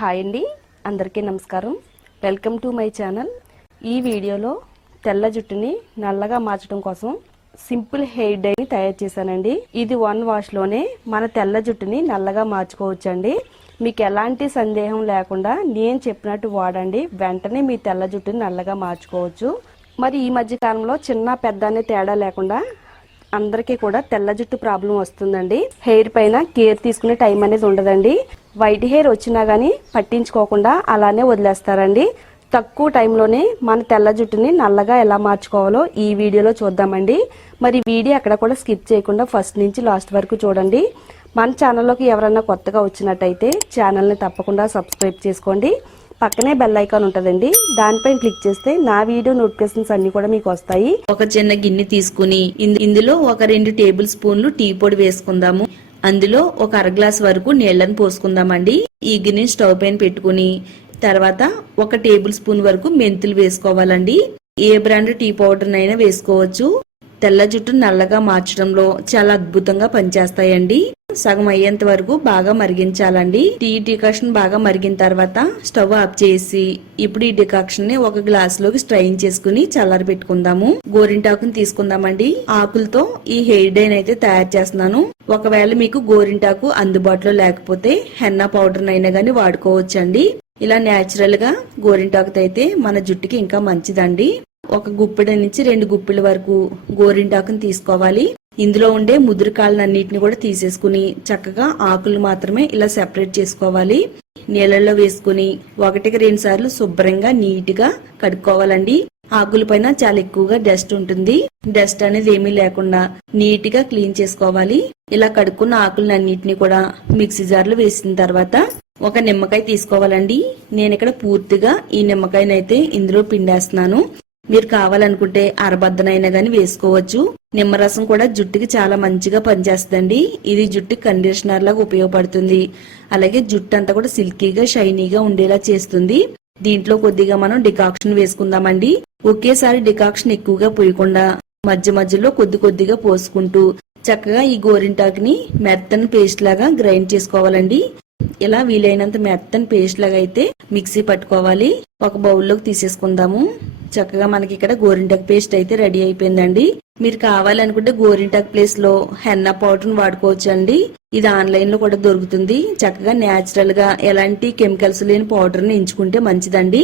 Hi అండి, అందరికీ నమస్కారం. Welcome to my channel. ఈ వీడియోలో తెల్ల జుట్టుని నల్లగా మార్చడం కోసం సింపుల్ హెయిర్ డైని తయారు చేశానండి. ఇది 1 వాష్లోనే మన తెల్ల జుట్టుని నల్లగా మార్చుకోవచ్చండి. మీకు ఎలాంటి సందేహం లేకుండా నేను చెప్పినట్టు వాడండి, వెంటనే మీ తెల్ల జుట్టుని నల్లగా మార్చుకోవచ్చు. మరి ఈ మధ్య కాలంలో చిన్న పెద్ద అనే తేడా లేకుండా అందరికీ కూడా తెల్ల జుట్టు ప్రాబ్లం వస్తుందండి. హెయిర్ పైన కేర్ తీసుకునే టైం అనేది ఉండదండి. వైట్ హెయిర్ వచ్చినా గానీ పట్టించుకోకుండా అలానే వదిలేస్తారండి. తక్కువ టైంలోనే మన తెల్ల జుట్టుని నల్లగా ఎలా మార్చుకోవాలో ఈ వీడియోలో చూద్దామండి. మరి వీడియో అక్కడ కూడా స్కిప్ చేయకుండా ఫస్ట్ నుంచి లాస్ట్ వరకు చూడండి. మన ఛానల్లోకి ఎవరైనా కొత్తగా వచ్చినట్టయితే ఛానల్ని తప్పకుండా సబ్స్క్రైబ్ చేసుకోండి. పక్కనే బెల్ ఐకాన్ ఉంటదండి, దానిపైన క్లిక్ చేస్తే నా వీడియో నోటిఫికేషన్స్ అన్ని కూడా మీకు వస్తాయి. ఒక చిన్న గిన్నె తీసుకుని ఇందులో ఒక 2 టేబుల్ స్పూన్లు టీ పొడి వేసుకుందాము. అందులో ఒక 1/2 గ్లాస్ వరకు నీళ్లను పోసుకుందామండి. ఈ గిన్నె స్టవ్ పైన పెట్టుకుని తర్వాత 1 టేబుల్ స్పూన్ వరకు మెంతులు వేసుకోవాలండి. ఏ బ్రాండ్ టీ పౌడర్ అయినా వేసుకోవచ్చు. తెల్ల జుట్టు నల్లగా మార్చడంలో చాలా అద్భుతంగా పనిచేస్తాయండి. సగం అయ్యేంత వరకు బాగా మరిగించాలండి. టీ డికాక్షన్ బాగా మరిగిన తర్వాత స్టవ్ ఆఫ్ చేసి ఇప్పుడు ఈ డికాక్షన్ ని ఒక గ్లాస్ లోకి స్ట్రైన్ చేసుకుని చల్లారి పెట్టుకుందాము. గోరింటాకుని తీసుకుందామండి. ఆకులతో ఈ హెయిర్ డైన్ అయితే తయారు చేస్తున్నాను. ఒకవేళ మీకు గోరింటాకు అందుబాటులో లేకపోతే హెన్నా పౌడర్ అయినా గానీ వాడుకోవచ్చండి. ఇలా నేచురల్ గా గోరింటాకుతో అయితే మన జుట్టుకి ఇంకా మంచిదండి. ఒక గుప్పెడ నుంచి 2 గుప్పిళ్ళ వరకు గోరింటాకుని తీసుకోవాలి. ఇందులో ఉండే ముదురుకాళ్ళన్నిటిని కూడా తీసేసుకుని చక్కగా ఆకులు మాత్రమే ఇలా సెపరేట్ చేసుకోవాలి. నీళ్ళల్లో వేసుకుని 1కి 2 సార్లు శుభ్రంగా నీట్ గా కడుక్కోవాలండి. ఆకుల పైన చాలా ఎక్కువగా డస్ట్ ఉంటుంది. డస్ట్ అనేది ఏమీ లేకుండా నీట్ గా క్లీన్ చేసుకోవాలి. ఇలా కడుక్కున్న ఆకులన్నిటిని కూడా మిక్సీ జార్లో వేసిన తర్వాత ఒక నిమ్మకాయ తీసుకోవాలండి. నేను ఇక్కడ పూర్తిగా ఈ నిమ్మకాయనైతే ఇందులో పిండేస్తున్నాను. మీరు కావాలనుకుంటే అరబద్దనైనా గానీ వేసుకోవచ్చు. నిమ్మరసం కూడా జుట్టుకి చాలా మంచిగా పనిచేస్తుందండి. ఇది జుట్టుకి కండిషనర్ లాగా ఉపయోగపడుతుంది. అలాగే జుట్టు అంతా కూడా సిల్కీగా షైనీగా ఉండేలా చేస్తుంది. దీంట్లో కొద్దిగా మనం డికాక్షన్ వేసుకుందామండి. ఒకేసారి డికాక్షన్ ఎక్కువగా పోయకుండా మధ్య మధ్యలో కొద్దిగా పోసుకుంటూ చక్కగా ఈ గోరింటాకుని మెత్తని పేస్ట్ లాగా గ్రైండ్ చేసుకోవాలండి. ఇలా వీలైనంత మెత్తని పేస్ట్ లాగా అయితే మిక్సీ పట్టుకోవాలి. ఒక బౌల్లోకి తీసేసుకుందాము. చక్కగా మనకి ఇక్కడ గోరింటాకు పేస్ట్ అయితే రెడీ అయిపోయిందండి. మీరు కావాలనుకుంటే గోరింటాకు ప్లేస్ లో హెన్నా పౌడర్ వాడుకోవచ్చు అండి. ఇది ఆన్లైన్ లో కూడా దొరుకుతుంది. చక్కగా నేచురల్ గా ఎలాంటి కెమికల్స్ లేని పౌడర్ ని ఎంచుకుంటే మంచిదండి.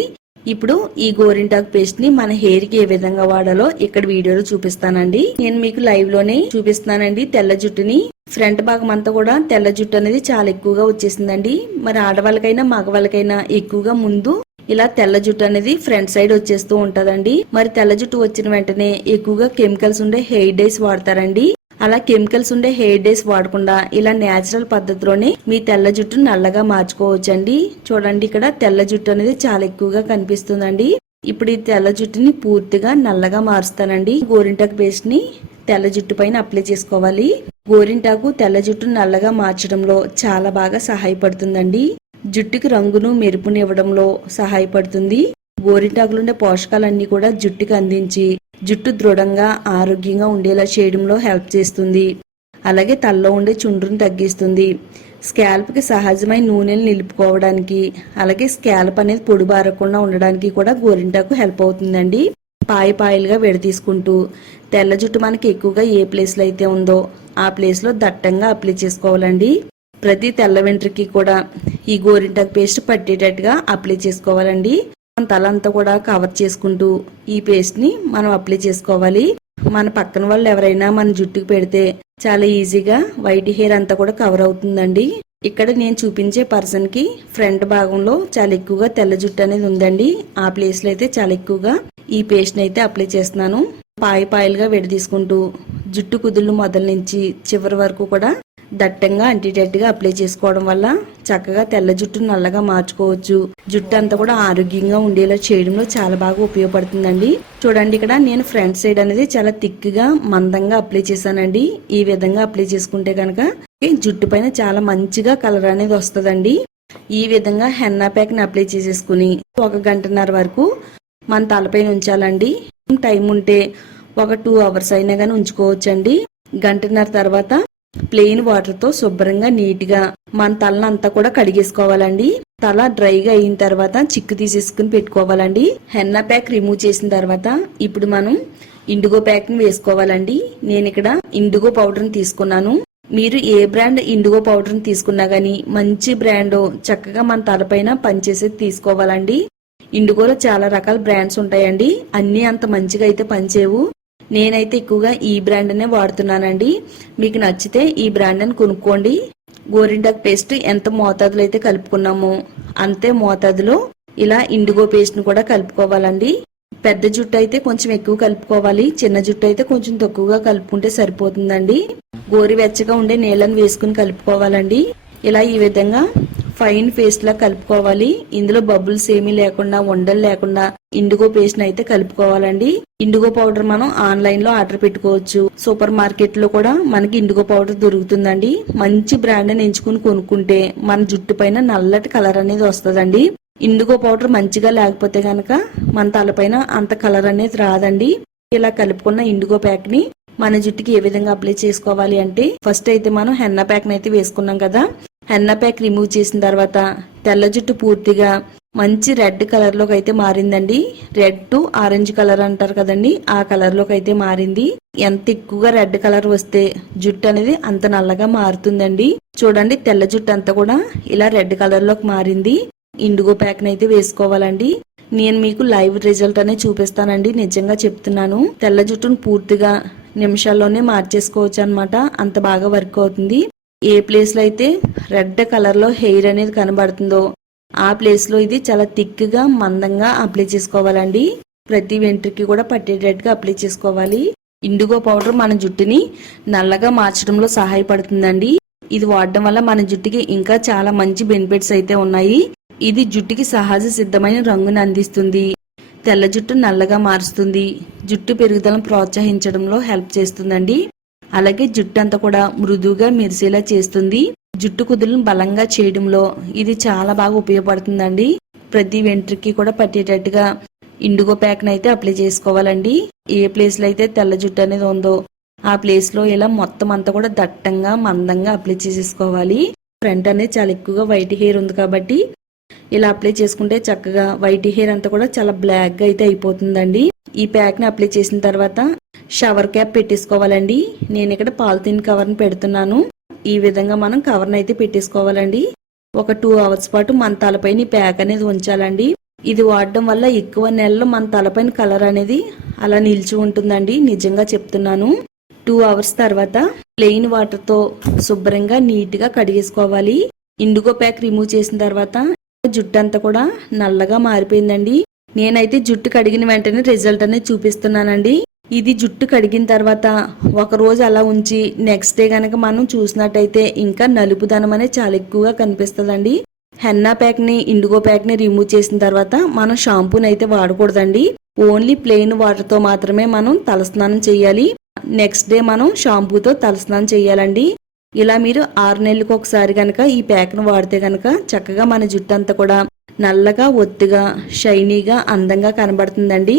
ఇప్పుడు ఈ గోరింటాకు పేస్ట్ ని మన హెయిర్ కి ఏ విధంగా వాడాలో ఇక్కడ వీడియోలో చూపిస్తానండి. నేను మీకు లైవ్ లోనే చూపిస్తున్నానండి. తెల్ల జుట్టుని ఫ్రంట్ భాగం అంతా కూడా తెల్ల జుట్టు అనేది చాలా ఎక్కువగా వచ్చేసిందండి. మరి ఆడవాళ్ళకైనా మగవాళ్ళకైనా ఎక్కువగా ముందు ఇలా తెల్ల జుట్టు అనేది ఫ్రంట్ సైడ్ వచ్చేస్తూ ఉంటదండి. మరి తెల్ల జుట్టు వచ్చిన వెంటనే ఎక్కువగా కెమికల్స్ ఉండే హెయిర్ డైస్ వాడతారండి. అలా కెమికల్స్ ఉండే హెయిర్ డైస్ వాడకుండా ఇలా నేచురల్ పద్ధతిలోనే మీ తెల్ల జుట్టు నల్లగా మార్చుకోవచ్చండి. చూడండి, ఇక్కడ తెల్ల జుట్టు అనేది చాలా ఎక్కువగా కనిపిస్తుందండి. ఇప్పుడు ఈ తెల్ల జుట్టుని పూర్తిగా నల్లగా మారుస్తానండి. గోరింటాకు పేస్ట్ ని తెల్ల జుట్టు పైన అప్లై చేసుకోవాలి. గోరింటాకు తెల్ల జుట్టు నల్లగా మార్చడంలో చాలా బాగా సహాయపడుతుందండి. జుట్టుకి రంగును మెరుపుని ఇవ్వడంలో సహాయపడుతుంది. గోరింటాకులుండే పోషకాలన్నీ కూడా జుట్టుకి అందించి జుట్టు దృఢంగా ఆరోగ్యంగా ఉండేలా చేయడంలో హెల్ప్ చేస్తుంది. అలాగే తలలో ఉండే చుండ్రును తగ్గిస్తుంది. స్కాల్ప్ కి సహజమైన నూనెలు నిలుపుకోవడానికి అలాగే స్కాల్ప్ అనేది పొడిబారకుండా ఉండడానికి కూడా గోరింటాకు హెల్ప్ అవుతుందండి. పాయలుగా విడతీసుకుంటూ తెల్ల జుట్టు మనకి ఎక్కువగా ఏ ప్లేస్ లో అయితే ఉందో ఆ ప్లేస్ లో దట్టంగా అప్లై చేసుకోవాలండి. ప్రతి తెల్ల వెంట్రుకి కూడా ఈ గోరింటాకు పేస్ట్ పట్టేటట్టుగా అప్లై చేసుకోవాలండి. మన తల అంతా కూడా కవర్ చేసుకుంటూ ఈ పేస్ట్ ని మనం అప్లై చేసుకోవాలి. మన పక్కన వాళ్ళు ఎవరైనా మన జుట్టుకు పెడితే చాలా ఈజీగా వైట్ హెయిర్ అంతా కూడా కవర్ అవుతుందండి. ఇక్కడ నేను చూపించే పర్సన్ కి ఫ్రంట్ భాగంలో చాలా ఎక్కువగా తెల్ల జుట్టు అనేది ఉందండి. ఆ ప్లేస్ లో అయితే చాలా ఎక్కువగా ఈ పేస్ట్ ని అయితే అప్లై చేస్తున్నాను. పాయలుగా విడదీసుకుంటూ జుట్టు కుదుళ్ళు మొదల నుంచి చివరి వరకు కూడా దట్టంగా అంటేటట్టుగా అప్లై చేసుకోవడం వల్ల చక్కగా తెల్ల జుట్టు నల్లగా మార్చుకోవచ్చు. జుట్టు అంతా కూడా ఆరోగ్యంగా ఉండేలా చేయడంలో చాలా బాగా ఉపయోగపడుతుందండి. చూడండి, ఇక్కడ నేను ఫ్రంట్ సైడ్ అనేది చాలా థిక్ గా మందంగా అప్లై చేశానండి. ఈ విధంగా అప్లై చేసుకుంటే కనుక జుట్టు పైన చాలా మంచిగా కలర్ అనేది వస్తుందండి. ఈ విధంగా హెన్నా ప్యాక్ ని అప్లై చేసేసుకుని 1 గంటన్నర వరకు మన తలపైన ఉంచాలండి. టైం ఉంటే ఒక 2 అవర్స్ అయినా గానీ ఉంచుకోవచ్చండి. గంటన్నర తర్వాత ప్లెయిన్ వాటర్ తో శుభ్రంగా నీట్ గా మన తలనంతా కూడా కడిగేసుకోవాలండి. తల డ్రైగా అయిన తర్వాత చిక్కు తీసేసుకుని పెట్టుకోవాలండి. హెన్నా ప్యాక్ రిమూవ్ చేసిన తర్వాత ఇప్పుడు మనం ఇండిగో ప్యాక్ ని వేసుకోవాలండి. నేను ఇక్కడ ఇండిగో పౌడర్ ని తీసుకున్నాను. మీరు ఏ బ్రాండ్ ఇండిగో పౌడర్ ని తీసుకున్నా గానీ మంచి బ్రాండ్ చక్కగా మన తలపైన పనిచేసేది తీసుకోవాలండి. ఇండిగోలో చాలా రకాల బ్రాండ్స్ ఉంటాయండి. అన్ని అంత మంచిగా అయితే పనిచేయవు. నేనైతే ఎక్కువగా ఈ బ్రాండ్ నే వాడుతున్నానండి. మీకు నచ్చితే ఈ బ్రాండ్ అని కొనుక్కోండి. గోరింటాకు పేస్ట్ ఎంత మోతాదులో అయితే కలుపుకున్నామో అంతే మోతాదులో ఇలా ఇండిగో పేస్ట్ ను కూడా కలుపుకోవాలండి. పెద్ద జుట్టు అయితే కొంచెం ఎక్కువ కలుపుకోవాలి, చిన్న జుట్టు అయితే కొంచెం తక్కువగా కలుపుకుంటే సరిపోతుందండి. గోరువెచ్చగా ఉండే నీళ్ళని వేసుకుని కలుపుకోవాలండి. ఇలా ఈ విధంగా ఫైన్ పేస్ట్ లా కలుపుకోవాలి. ఇందులో బబుల్స్ ఏమీ లేకుండా, ఉండలు లేకుండా ఇండిగో పేస్ట్ అయితే కలుపుకోవాలండి. ఇండిగో పౌడర్ మనం ఆన్లైన్ లో ఆర్డర్ పెట్టుకోవచ్చు. సూపర్ మార్కెట్ లో కూడా మనకి ఇండిగో పౌడర్ దొరుకుతుందండి. మంచి బ్రాండ్ అని ఎంచుకుని కొనుక్కుంటే మన జుట్టు పైన నల్లటి కలర్ అనేది వస్తుందండి. ఇండిగో పౌడర్ మంచిగా లేకపోతే గనక మన తలపైన అంత కలర్ అనేది రాదండి. ఇలా కలుపుకున్న ఇండిగో ప్యాక్ ని మన జుట్టుకి ఏ విధంగా అప్లై చేసుకోవాలి అంటే, ఫస్ట్ అయితే మనం హెన్నా ప్యాక్ అయితే వేసుకున్నాం కదా. హెన్నా ప్యాక్ రిమూవ్ చేసిన తర్వాత తెల్ల జుట్టు పూర్తిగా మంచి రెడ్ కలర్ లోకి అయితే మారిందండి. రెడ్ టు ఆరెంజ్ కలర్ అంటారు కదండి, ఆ కలర్ లోకి అయితే మారింది. ఎంత ఎక్కువగా రెడ్ కలర్ వస్తే జుట్టు అనేది అంత నల్లగా మారుతుందండి. చూడండి, తెల్ల జుట్టు అంతా కూడా ఇలా రెడ్ కలర్ లోకి మారింది. ఇండిగో ప్యాక్ అయితే వేసుకోవాలండి. నేను మీకు లైవ్ రిజల్ట్ అనేది చూపిస్తానండి. నిజంగా చెప్తున్నాను. తెల్ల జుట్టును పూర్తిగా నిమిషాల్లోనే మార్చేసుకోవచ్చు అన్నమాట. అంత బాగా వర్క్ అవుతుంది. ఏ ప్లేస్ లో అయితే రెడ్ కలర్ లో హెయిర్ అనేది కనబడుతుందో ఆ ప్లేస్ లో ఇది చాలా థిక్ గా మందంగా అప్లై చేసుకోవాలండి. ప్రతి వెంట్రుకి కూడా పట్టేటట్టుగా అప్లై చేసుకోవాలి. ఇండిగో పౌడర్ మన జుట్టుని నల్లగా మార్చడంలో సహాయపడుతుందండి. ఇది వాడడం వల్ల మన జుట్టుకి ఇంకా చాలా మంచి బెనిఫిట్స్ అయితే ఉన్నాయి. ఇది జుట్టుకి సహజ సిద్ధమైన రంగును అందిస్తుంది. తెల్ల జుట్టు నల్లగా మారుస్తుంది. జుట్టు పెరుగుదలను ప్రోత్సహించడంలో హెల్ప్ చేస్తుందండి. అలాగే జుట్టు అంతా కూడా మృదువుగా మెరిసేలా చేస్తుంది. జుట్టు కుదులను బలంగా చేయడంలో ఇది చాలా బాగా ఉపయోగపడుతుందండి. ప్రతి వెంట్రుకి కూడా పట్టేటట్టుగా ఇండిగో ప్యాక్ అయితే అప్లై చేసుకోవాలండి. ఏ ప్లేస్ లో అయితే తెల్ల జుట్టు అనేది ఉందో ఆ ప్లేస్ లో ఇలా మొత్తం అంతా కూడా దట్టంగా మందంగా అప్లై చేసేసుకోవాలి. ఫ్రంట్ అనేది చాలా ఎక్కువగా వైట్ హెయిర్ ఉంది కాబట్టి ఇలా అప్లై చేసుకుంటే చక్కగా వైట్ హెయిర్ అంతా కూడా చాలా బ్లాక్ గా అయితే అయిపోతుందండి. ఈ ప్యాక్ ని అప్లై చేసిన తర్వాత షవర్ క్యాప్ పెట్టేసుకోవాలండి. నేను ఇక్కడ పాలిథిన్ కవర్ ని పెడుతున్నాను. ఈ విధంగా మనం కవర్ ని అయితే పెట్టేసుకోవాలండి. ఒక 2 hours పాటు మన తలపైన ఈ ప్యాక్ అనేది ఉంచాలండి. ఇది వాడడం వల్ల ఎక్కువ నెలలు మన తలపైన కలర్ అనేది అలా నిలిచి ఉంటుందండి. నిజంగా చెప్తున్నాను. 2 hours తర్వాత ప్లెయిన్ వాటర్ తో శుభ్రంగా నీట్ గా కడిగేసుకోవాలి. ఇండిగో ప్యాక్ రిమూవ్ చేసిన తర్వాత జుట్టు అంతా కూడా నల్లగా మారిపోయిందండి. నేనైతే జుట్టు కడిగిన వెంటనే రిజల్ట్ అనేది చూపిస్తున్నానండి. ఇది జుట్టు కడిగిన తర్వాత ఒక రోజు అలా ఉంచి నెక్స్ట్ డే గనక మనం చూసినట్టయితే ఇంకా నలుపుదనం అనేది చాలా ఎక్కువగా కనిపిస్తుందండి. హెన్నా ప్యాక్ ని ఇండిగో ప్యాక్ ని రిమూవ్ చేసిన తర్వాత మనం షాంపూని అయితే వాడకూడదండి. ఓన్లీ ప్లెయిన్ వాటర్ తో మాత్రమే మనం తలస్నానం చేయాలి. నెక్స్ట్ డే మనం షాంపూతో తలస్నానం చేయాలండి. ఇలా మీరు 6 నెలలకు ఒకసారి గనక ఈ ప్యాక్ ను వాడితే గనక చక్కగా మన జుట్టు అంతా కూడా నల్లగా, ఒత్తుగా, షైనీగా, అందంగా కనబడుతుందండి.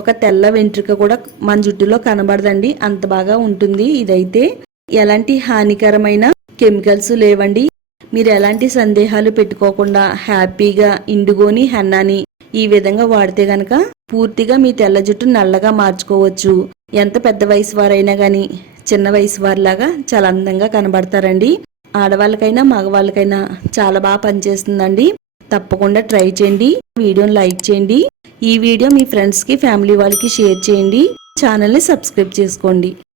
ఒక తెల్ల వెంట్రుక కూడా మన జుట్టులో కనబడదండి. అంత బాగా ఉంటుంది. ఇదైతే ఎలాంటి హానికరమైన కెమికల్స్ లేవండి. మీరు ఎలాంటి సందేహాలు పెట్టుకోకుండా హ్యాపీగా ఇండిగోని, హెన్నాని ఈ విధంగా వాడితే గనక పూర్తిగా మీ తెల్ల జుట్టు నల్లగా మార్చుకోవచ్చు. ఎంత పెద్ద వయసు వారైనా గాని చిన్న వయసు వారిలాగా చాలా అందంగా కనబడతారండి. ఆడవాళ్ళకైనా మగవాళ్ళకైనా చాలా బాగా పనిచేస్తుందండి. తప్పకుండా ట్రై చేయండి. వీడియోని లైక్ చేయండి. ఈ వీడియో మీ ఫ్రెండ్స్ కి, ఫ్యామిలీ వాళ్ళకి షేర్ చేయండి. ఛానల్ ని సబ్స్క్రైబ్ చేసుకోండి.